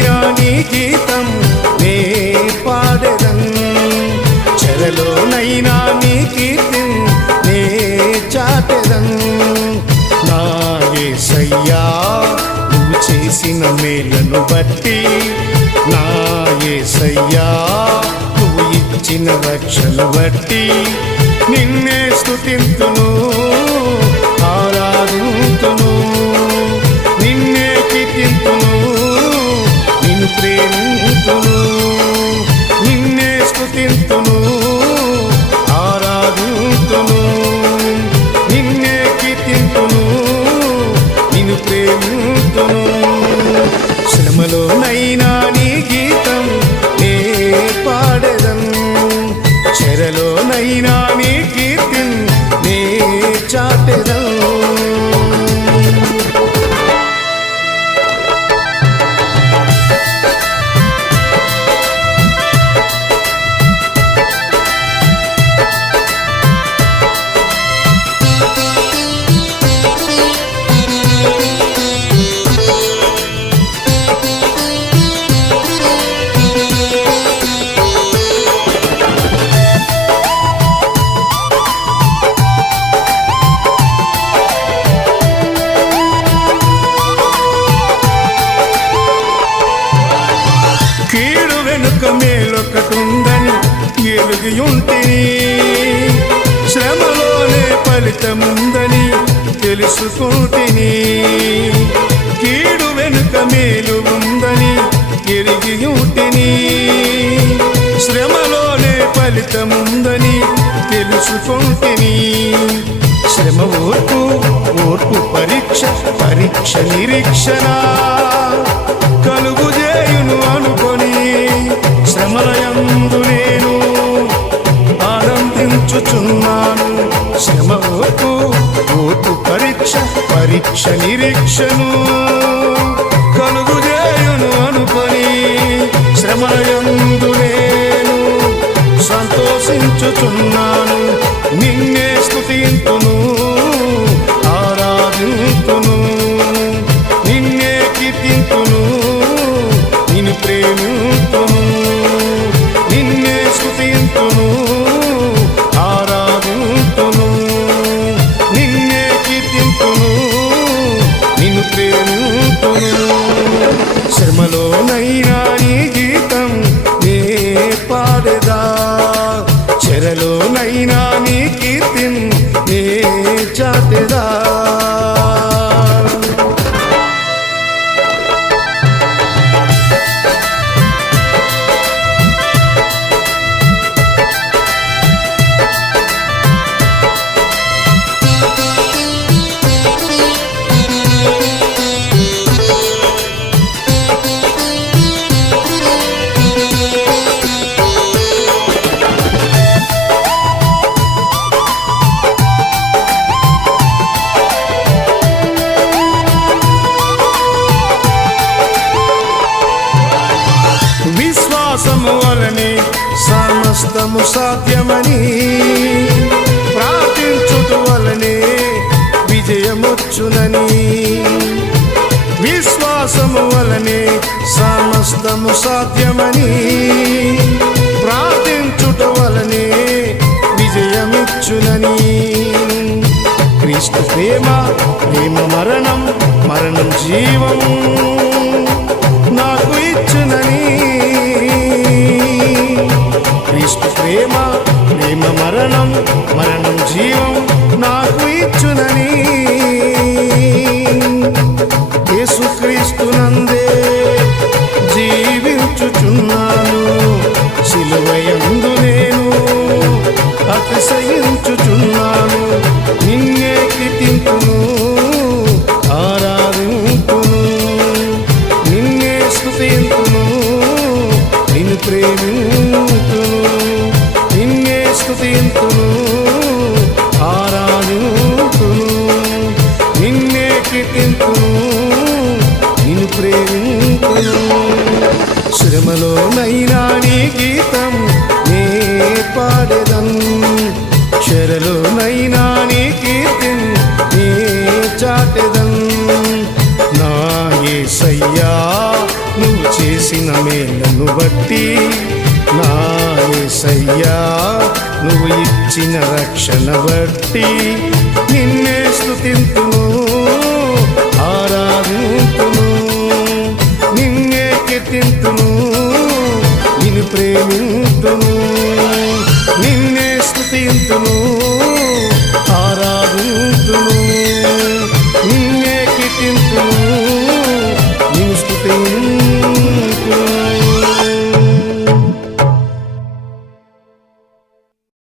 శ్రమలోనైనా నీ గీతం నే పాడెదన్ చెరలోనైనా నీ కీర్తిన్ నే చాటెదన్ నా యేసయ్యా నువ్వు చేసిన మేలను బట్టి నా యేసయ్యా నువ్వు ఇచ్చిన రక్షణ బట్టి నిన్నే స్థుతింతును చెరలోనైనా ఎలుగి ఉంటిని. శ్రమలోనే ఫలితముందని తెలుసుకుంటిని. కీడు వెనుక మేలు ఉందని ఎరిగి ఉంటిని. శ్రమలోనే ఫలితముందని తెలుసుకుంటిని. శ్రమ ఓర్పు ఓర్పు పరీక్ష పరీక్ష నిరీక్షణ. కలుగు పరీక్ష నిరీక్షను కలుగు చేయును అనుకొని శ్రమలయందు నేను సంతోషించుచున్నాను నిన్నే స్థుతింతును ఆరాధింతును నిన్నే కీర్తింతును నిన్ను ప్రేమింతును. ప్రేమింతును శ్రమలోనైనా నీ గీతం నే పాడేదా? చెరలోనైనా నీ కీర్తిన్ నే చాటెదా? సమస్తము సాధ్యమని ప్రార్థించుట వలనే విజయమొచ్చునని. విశ్వాసము వలనే సమస్తము సాధ్యమని ప్రార్థించుట వలనే విజయమిచ్చునని. క్రీస్తు ప్రేమ ప్రేమ మరణం మరణం జీవం నాకు ఇచ్చునని క్రీస్తు ప్రేమ ప్రేమ మరణం మరణం శ్రమలోనైనా నీ గీతం నే పాడెదన్ చెరలోనైనా నీ కీర్తిన్ నే చాటెదన్ నా యేసయ్యా నువ్వు చేసిన మేలను బట్టి నా యేసయ్యా నువ్వు ఇచ్చిన రక్షణ బట్టి నిన్నే స్థుతింతును ఆరాధింతును. ప్రేమింతును. నిన్నే స్థుతింతును